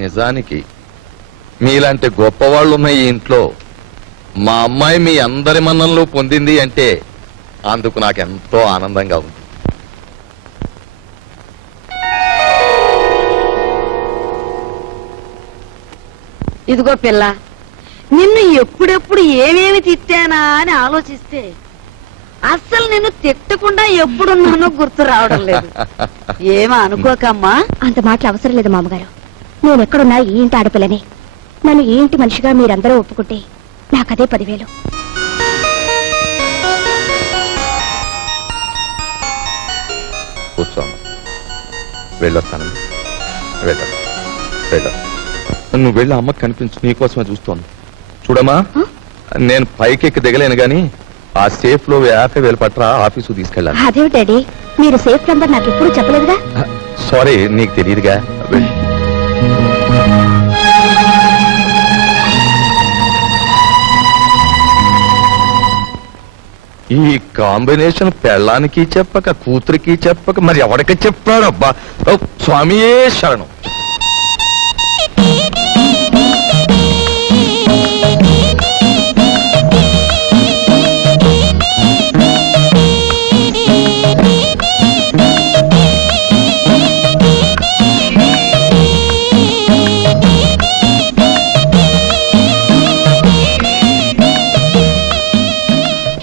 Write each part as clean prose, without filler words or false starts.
నిజానికి మీలాంటి గొప్పవాళ్ళు ఉన్న ఈ ఇంట్లో మా అమ్మాయి మీ అందరి మన్ననలు పొందింది అంటే అందుకు నాకెంతో ఆనందంగా ఉంది. ఇదిగో పిల్ల, నిన్ను ఎప్పుడెప్పుడు ఏమేమి తిట్టానా అని ఆలోచిస్తే అస్సలు నిన్ను తిట్టకుండా ఎప్పుడున్నానో గుర్తు రావడం లేదు. ఏమో అనుకోకమ్మా. అంత మాటలు అవసరం లేదు మామగారు. నేను ఎక్కడున్నా ఈ ఇంటి ఆడపిల్లని. నన్ను ఈ ఇంటి మనిషిగా మీరందరూ ఒప్పుకుంటే నాకదే 10,000. కూర్చోమ్మా, వెళ్ళొస్తాను. నువ్వు వెళ్ళి అమ్మకి కనిపించు, నీకోసమే చూస్తోంది. చూడమ్మా, నేను పైకెక్కి దిగలేను గాని ఆ సేఫ్ లో 50,000 పట్రా ఆఫీసు తీసుకెళ్ళాను. అదే డాడీ, మీరు సేఫ్ నంబర్ నాకు ఎప్పుడు చెప్పలేదుగా. సారీ, నీకు తెలియదుగా. ఈ కాంబినేషన్ పెళ్ళానికి చెప్పక కూతురికి చెప్పక మరి ఎవరికి చెప్పాడు? అబ్బా స్వామియే శరణం.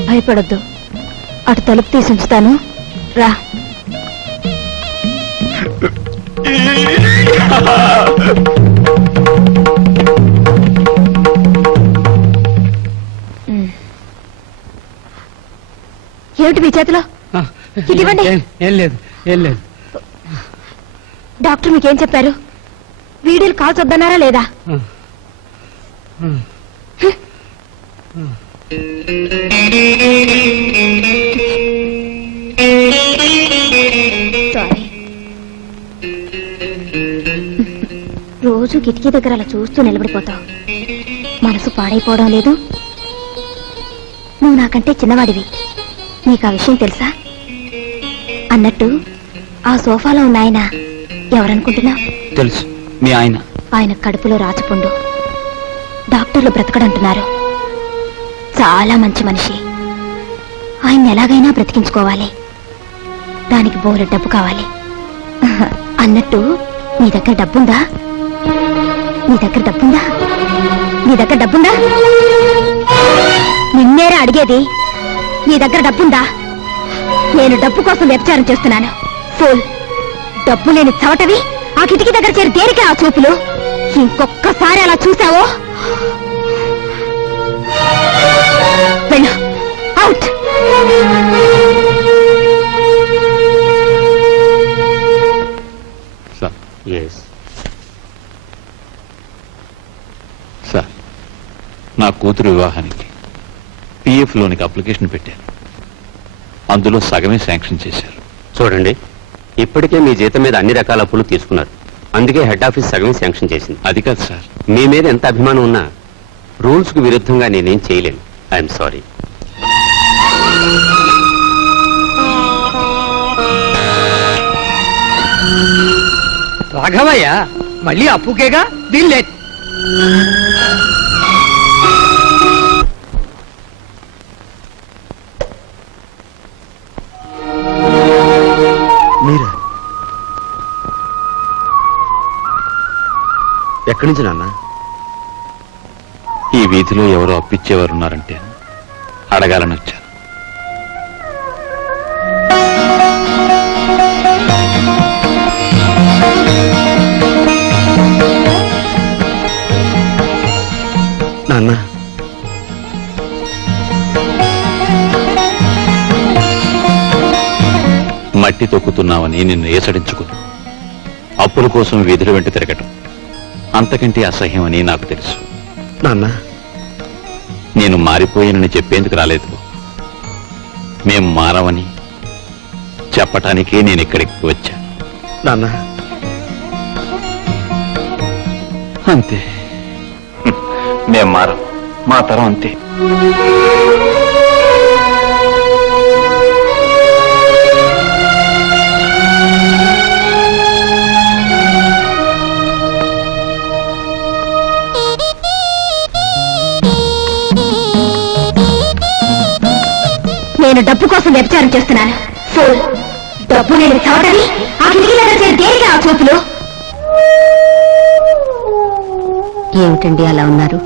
భయపడొద్దు, అటు తలుపు తీసి ఉంచుతాను, రా. ఏమిటి మీ చేతిలో? ఇవ్వండి. ఏం లేదు. డాక్టర్ మీకేం చెప్పారు? వీడియోలు కాల్చొద్దన్నారా లేదా? సారీ. రోజు కిటికీ దగ్గర అలా చూస్తూ నిలబడిపోతావు. మనసు పాడైపోవడం లేదు. నువ్వు నాకంటే చిన్నవాడివి, నీకు ఆ విషయం తెలుసా? అన్నట్టు ఆ సోఫాలో ఉన్న ఆయన ఎవరనుకుంటున్నా? తెలుసు, మీ ఆయన. ఆయన కడుపులో రాచపుండు. డాక్టర్లు బ్రతకడంటున్నారు. చాలా మంచి మనిషి. ఆయన ఎలాగైనా బ్రతికించుకోవాలి. దానికి బోలె డబ్బు కావాలి. అన్నట్టు నీ దగ్గర డబ్బుందా? నిన్నేరా అడిగేది. నీ దగ్గర డబ్బుందా? నేను డబ్బు కోసం వ్యభిచారం చేస్తున్నాను. ఫూల్, డబ్బు లేని చవటవి ఆ కిటికీ దగ్గర చేరి దేనికి ఆ చూపులు? ఇంకొక్కసారి అలా చూసావో వెళ్ళు, అవుట్. సార్, నా కూతురు వివాహానికి పిఎఫ్ లోనికి అప్లికేషన్ పెట్టాను. అందులో సగమే శాంక్షన్ చేశారు. చూడండి, ఇప్పటికే మీ జీతం మీద అన్ని రకాల అప్పులు తీసుకున్నారు. అందుకే హెడ్ ఆఫీస్ సగమే శాంక్షన్ చేసింది. అది కాదు సార్. మీ మీద ఎంత అభిమానం ఉన్నా రూల్స్ కు విరుద్ధంగా నేనేం చేయలేను. I'm sorry. రాఘవయ్య మళ్ళీ అప్పుకేగా వీళ్ళే. మీరా? ఎక్కడి నుంచి నాన్న? ఈ వీధిలో ఎవరో అప్పిచ్చేవారున్నారంటే అడగాలని వచ్చాను. నాన్న, మట్టి తొక్కుతున్నావని నిన్ను ఏసడించుకుని అప్పుల కోసం వీధుల వెంట తిరగటం అంతకంటే అసహ్యం అని నాకు తెలుసు. నాన్న, నేను మారిపోయానని చెప్పేందుకు రాలేదు. మేం మారవని చెప్పటానికే నేను ఇక్కడికి వచ్చా. నాన్న, అంతే, మేం మారం, మా తరం అంతే. నేను డబ్బు కోసం వ్యభిచారం చేస్తున్నాను. ఫూల్. డబ్బు లేని చవటవి ఆ కిటికీ దగ్గర చేరి దేనికి ఆ చూపులు? ఏమిటండి అలా ఉన్నారు?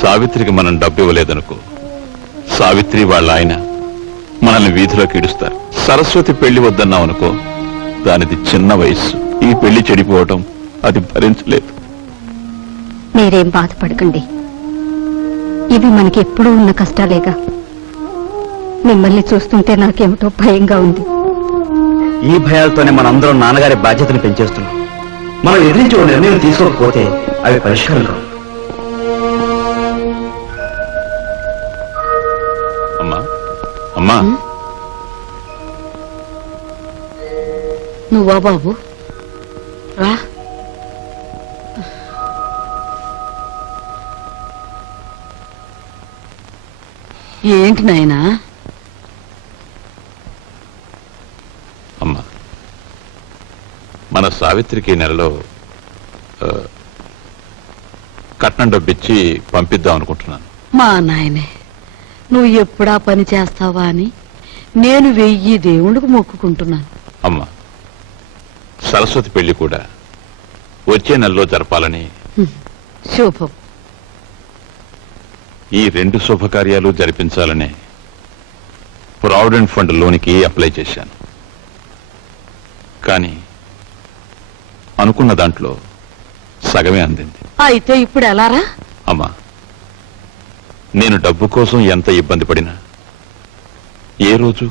సావిత్రికి మనం డబ్బు ఇవ్వలేదనుకో, సావిత్రి వాళ్ళ ఆయన మనల్ని వీధిలోకి ఇడుస్తారు. సరస్వతి పెళ్లి వద్దన్నాం అనుకో, దానిది చిన్న వయస్సు, ఈ పెళ్లి చెడిపోవటం అది భరించలేదు. మీరేం బాధపడకండి, ఇవి మనకి ఎప్పుడూ ఉన్న కష్టాలేగా. మిమ్మల్ని చూస్తుంటే నాకేమిటో భయంగా ఉంది. ఈ భయాలతోనే మనందరం నాన్నగారి బాధ్యతను పెంచేస్తున్నాం. మనం ఎదిరించి ఓ నిర్ణయం తీసుకోకపోతే అవి పరిష్కారం కావు. అమ్మా అమ్మా, నువ్వా బాబు? రా. ఏంటి నాయనా? అమ్మా, మన సావిత్రికి ఈ నెలలో కట్నం డబ్బిచ్చి పంపిద్దాం అనుకుంటున్నాను. మా నాయనే, నువ్వు ఎప్పుడా పని చేస్తావా అని నేను 1000 దేవుళ్ళకు మొక్కుకుంటున్నాను. అమ్మా, సరస్వతి పెళ్లి కూడా వచ్చే నెలలో జరపాలని. శుభం. ఈ 2 శుభకార్యాలు జరిపించాలనే ప్రావిడెంట్ ఫండ్ లోనికి అప్లై చేశాను. కానీ అనుకున్న దాంట్లో సగమే అందింది. అయితే ఇప్పుడు ఎలారా? అమ్మా, నేను డబ్బు కోసం ఎంత ఇబ్బంది పడినా ఏ రోజు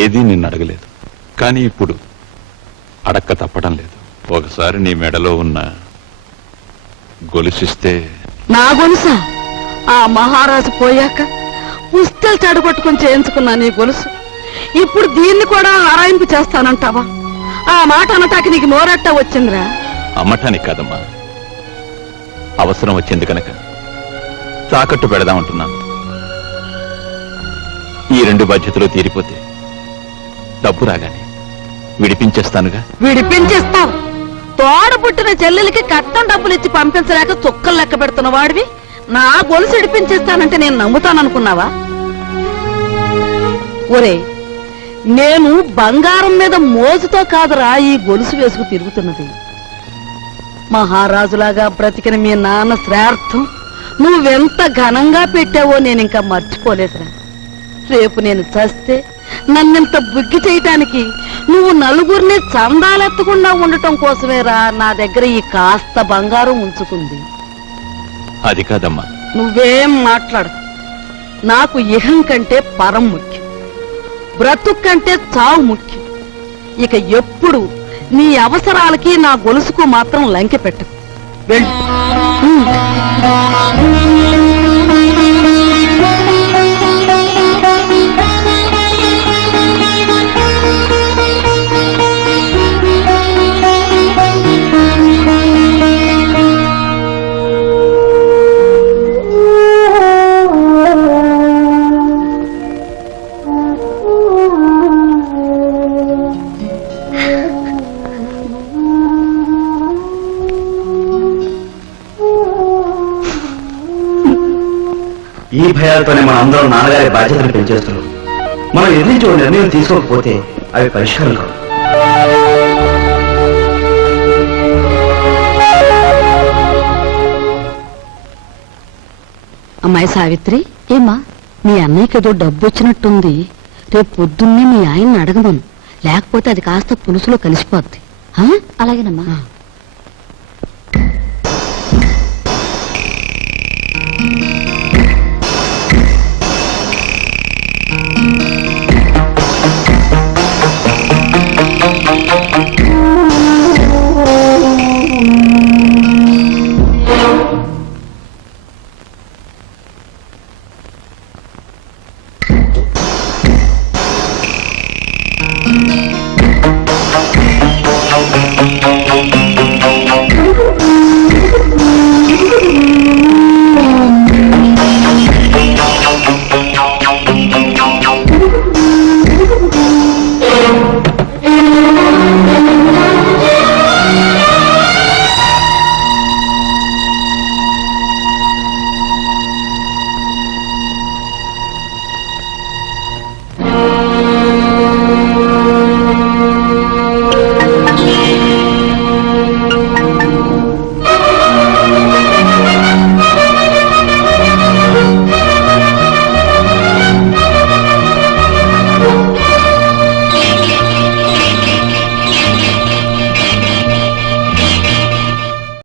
ఏదీ నిన్ను అడగలేదు. కానీ ఇప్పుడు అడక్క తప్పడం లేదు. ఒకసారి నీ మెడలో ఉన్న గొలుసిస్తే. నా గొలుసా? ఆ మహారాజు పోయాక పుస్తలు చెడగొట్టుకుని చేయించుకున్నా నీ గొలుసు. ఇప్పుడు దీన్ని కూడా ఆరాయింపు చేస్తానంటావా? ఆ మాట అనటానికి నీకు నోరట్ట వచ్చిందిరా? అమ్మటానికి కాదమ్మా, అవసరం వచ్చింది కనుక తాకట్టు పెడదామంటున్నాను. ఈ 2 బాధ్యతలు తీరిపోతే డబ్బు రాగానే విడిపించేస్తానుగా. విడిపించేస్తావు? తోడ పుట్టిన చెల్లెలకి కట్నం డబ్బులు ఇచ్చి పంపించలేక చుక్కలు లెక్క పెడుతున్న వాడివి నా గొలుసు విడిపించేస్తానంటే నేను నమ్ముతాననుకున్నావా? ఒరే, నేను బంగారం మీద మోజుతో కాదురా ఈ గొలుసు వేసుకు తిరుగుతున్నది. మహారాజులాగా బ్రతికిన మీ నాన్న శ్రార్థం నువ్వెంత ఘనంగా పెట్టావో నేను ఇంకా మర్చిపోలేదురా. రేపు నేను చస్తే నన్నింత బుగ్గి చేయటానికి నువ్వు నలుగురిని చందాలెత్తకుండా ఉండటం కోసమేరా నా దగ్గర ఈ కాస్త బంగారం ఉంచుకుంది. అది కాదమ్మా. నువ్వేం మాట్లాడు. నాకు ఇహం కంటే పరం ముఖ్యం, బ్రతుకు కంటే చావు ముఖ్యం. ఇక ఎప్పుడు నీ అవసరాలకి నా గొలుసుకు మాత్రం లంకె పెట్టకు. వెళ్ళు. ఈ భయాలతోనే మనం అందరం నాన్నగారి బాధ్యతను పెంచేస్తున్నాం. మనం ఎదిరించి ఓ నిర్ణయం తీసుకోకపోతే అవి పరిష్కారం కావు. అమ్మాయి సావిత్రి, ఏమ్మా? మీ అన్నయ్యకి ఏదో డబ్బు వచ్చినట్టుంది. రేపు పొద్దున్నే మీ ఆయన్ని అడగమను, లేకపోతే అది కాస్త పులుసులో కలిసిపోద్ది. అలాగేనమ్మా.